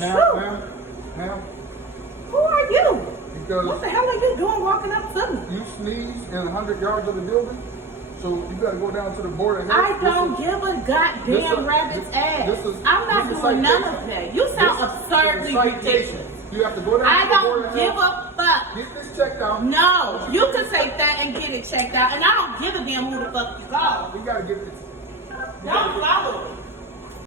Ma'am, Who are you? because What the hell are you doing walking up to me? you sneeze in 100 yards of the building, so you gotta go down to the board of health. I don't give a goddamn rabbit's ass. I'm not doing none of that. You sound absurdly ridiculous. You have to go down I to the board don't of give health. a fuck. Get this checked out. No, you can say that and get it checked out, and I don't give a damn who the fuck you call. We gotta get this. Don't follow me.